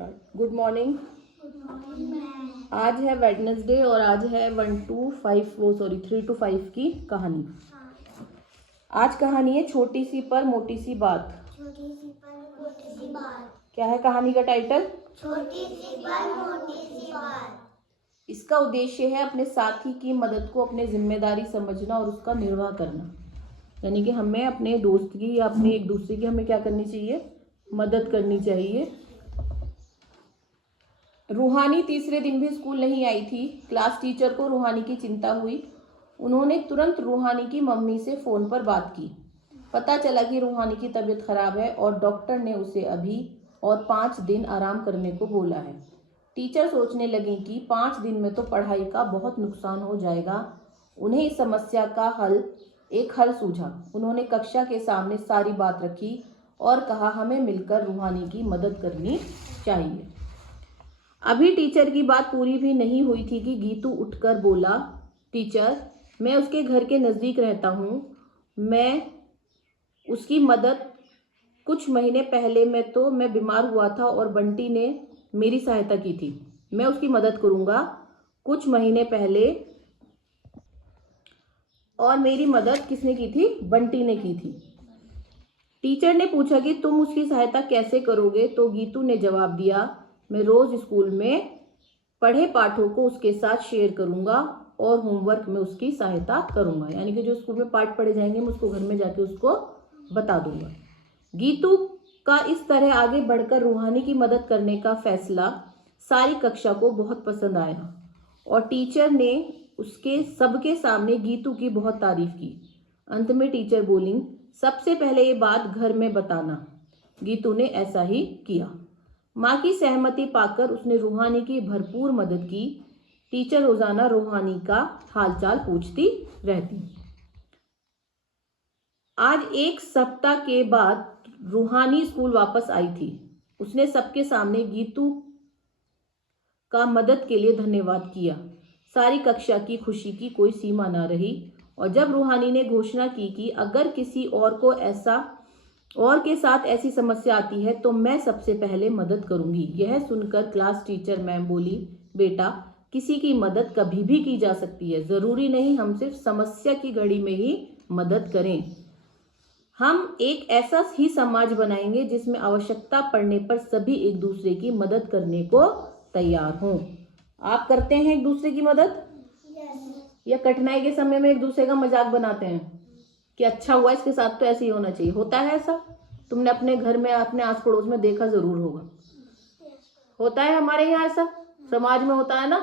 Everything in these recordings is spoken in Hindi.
स्टार्ट। Good morning. आज है वेडनेसडे और आज है 3 to 5 की कहानी। आज कहानी है छोटी सी पर मोटी सी बात। छोटी सी पर मोटी सी बात। क्या है कहानी का टाइटल? छोटी सी पर मोटी सी बात। इसका उद्देश्य है अपने साथी की मदद को अपने जिम्मेदारी समझना और उसका निर्वाह करना। यानी कि हमें अपने दोस्त की या अपने एक दूसरे की हमें क्या करनी चाहिए? मदद करनी चाहिए। रूहानी तीसरे दिन भी स्कूल नहीं आई थी। क्लास टीचर को रूहानी की चिंता हुई। उन्होंने तुरंत रूहानी की मम्मी से फ़ोन पर बात की। पता चला कि रूहानी की तबीयत खराब है और डॉक्टर ने उसे अभी और 5 दिन आराम करने को बोला है। टीचर सोचने लगी कि 5 दिन में तो पढ़ाई का बहुत नुकसान हो जाएगा। उन्हें इस समस्या का एक हल सूझा। उन्होंने कक्षा के सामने सारी बात रखी और कहा, हमें मिलकर रूहानी की मदद करनी चाहिए। अभी टीचर की बात पूरी भी नहीं हुई थी कि गीतू उठकर बोला, टीचर, मैं उसके घर के नज़दीक रहता हूँ। मैं उसकी मदद कुछ महीने पहले मैं बीमार हुआ था और बंटी ने मेरी सहायता की थी। मैं उसकी मदद करूँगा। कुछ महीने पहले और मेरी मदद किसने की थी? बंटी ने की थी। टीचर ने पूछा कि तुम उसकी सहायता कैसे करोगे? तो गीतू ने जवाब दिया, मैं रोज़ स्कूल में पढ़े पाठों को उसके साथ शेयर करूंगा और होमवर्क में उसकी सहायता करूंगा। यानी कि जो स्कूल में पाठ पढ़े जाएंगे मैं उसको घर में जाके उसको बता दूंगा। गीतू का इस तरह आगे बढ़कर रूहानी की मदद करने का फैसला सारी कक्षा को बहुत पसंद आया और टीचर ने उसके सबके सामने गीतू की बहुत तारीफ की। अंत में टीचर बोली, सबसे पहले ये बात घर में बताना। गीतू ने ऐसा ही किया। माँ की सहमति पाकर उसने रूहानी की भरपूर मदद की। टीचर रोजाना रूहानी का हालचाल पूछती रहती। आज एक सप्ताह के बाद रूहानी स्कूल वापस आई थी। उसने सबके सामने गीतू का मदद के लिए धन्यवाद किया। सारी कक्षा की खुशी की कोई सीमा न रही और जब रूहानी ने घोषणा की कि अगर किसी और के साथ ऐसी समस्या आती है तो मैं सबसे पहले मदद करूंगी। यह सुनकर क्लास टीचर मैम बोली, बेटा, किसी की मदद कभी भी की जा सकती है। जरूरी नहीं हम सिर्फ समस्या की घड़ी में ही मदद करें। हम एक ऐसा ही समाज बनाएंगे जिसमें आवश्यकता पड़ने पर सभी एक दूसरे की मदद करने को तैयार हों। आप करते हैं एक दूसरे की मदद? या कठिनाई के समय में एक दूसरे का मजाक बनाते हैं कि अच्छा हुआ इसके साथ तो ऐसे ही होना चाहिए? होता है ऐसा? तुमने अपने घर में अपने आस पड़ोस में देखा जरूर होगा। होता है हमारे यहाँ ऐसा? समाज में होता है ना?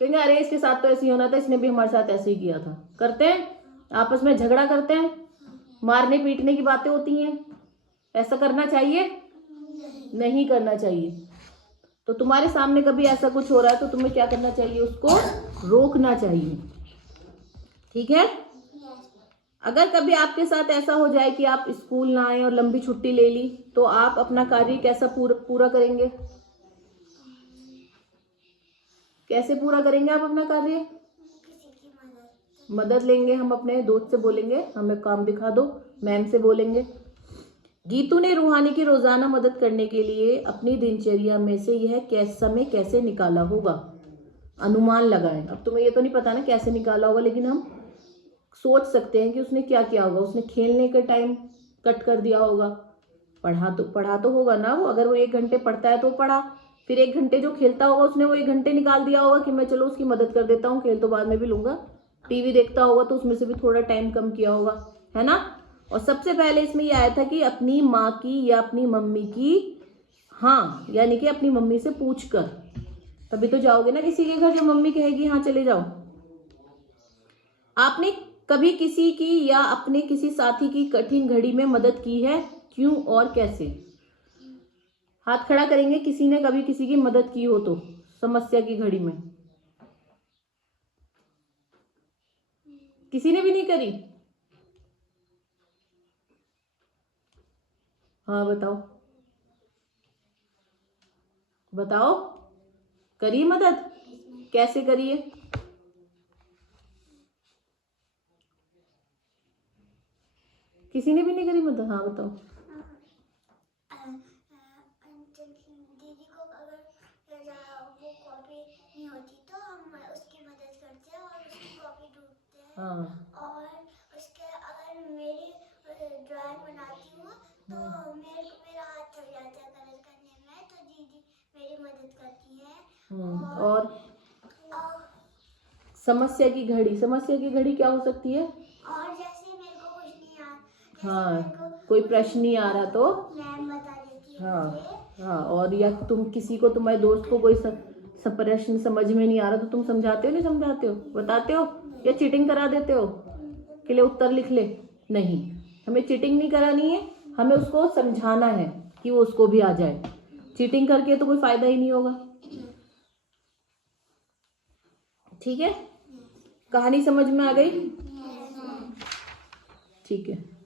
कहेंगे अरे इसके साथ तो ऐसे ही होना था, इसने भी हमारे साथ ऐसे ही किया था। करते हैं? आपस में झगड़ा करते हैं, मारने पीटने की बातें होती हैं। ऐसा करना चाहिए? नहीं करना चाहिए। तो तुम्हारे सामने कभी ऐसा कुछ हो रहा है तो तुम्हें क्या करना चाहिए? उसको रोकना चाहिए। ठीक है? अगर कभी आपके साथ ऐसा हो जाए कि आप स्कूल ना आए और लंबी छुट्टी ले ली तो आप अपना कार्य कैसा पूरा करेंगे? कैसे पूरा करेंगे आप अपना कार्य? मदद लेंगे। हम अपने दोस्त से बोलेंगे हमें काम दिखा दो, मैम से बोलेंगे। गीतू ने रूहानी की रोजाना मदद करने के लिए अपनी दिनचर्या में से यह समय कैसे निकाला होगा? अनुमान लगाएं। अब तुम्हें ये तो नहीं पता ना कैसे निकाला होगा, लेकिन हम सोच सकते हैं कि उसने क्या किया होगा। उसने खेलने का टाइम कट कर दिया होगा। पढ़ा तो होगा ना वो। अगर वो 1 घंटे पढ़ता है तो पढ़ा, फिर 1 घंटे जो खेलता होगा उसने वो 1 घंटे निकाल दिया होगा कि मैं चलो उसकी मदद कर देता हूँ, खेल तो बाद में भी लूंगा। टीवी देखता होगा तो उसमें से भी थोड़ा टाइम कम किया होगा, है ना? और सबसे पहले इसमें ये आया था कि अपनी माँ की या अपनी मम्मी की, हाँ, यानी कि अपनी मम्मी से पूछ कर। तभी तो जाओगे ना किसी के घर जो मम्मी कहेगी हाँ चले जाओ। आपने कभी किसी की या अपने किसी साथी की कठिन घड़ी में मदद की है? क्यों और कैसे? हाथ खड़ा करेंगे किसी ने कभी किसी की मदद की हो तो समस्या की घड़ी में। किसी ने भी नहीं करी? हाँ बताओ बताओ, करिए मदद। कैसे करिए? किसी ने भी नहीं करी मदद? हाँ बताओ। दीदी को अगर वो कॉपी नहीं होती तो हम उसकी मदद करते हैं और उसकी कॉपी ढूंढते हैं। हाँ। और उसके अगर मेरी ड्राइंग बनाती हूँ तो मेरा हाथ थक जाता है कलर करने में, तो दीदी मेरी मदद करती है। और समस्या की घड़ी क्या हो सकती है? और जैसे मेरे को कुछ नहीं आता, हाँ, कोई प्रश्न नहीं आ रहा तो मैम बता देती है हाँ मुझे। हाँ, और या तुम किसी को, तुम्हारे दोस्त को कोई प्रश्न समझ में नहीं आ रहा तो तुम समझाते हो, नहीं समझाते हो, बताते हो या चीटिंग करा देते हो के लिए उत्तर लिख ले? नहीं, हमें चीटिंग नहीं करानी है, हमें उसको समझाना है कि वो उसको भी आ जाए। चीटिंग करके तो कोई फायदा ही नहीं होगा। ठीक है, कहानी समझ में आ गई? ठीक है।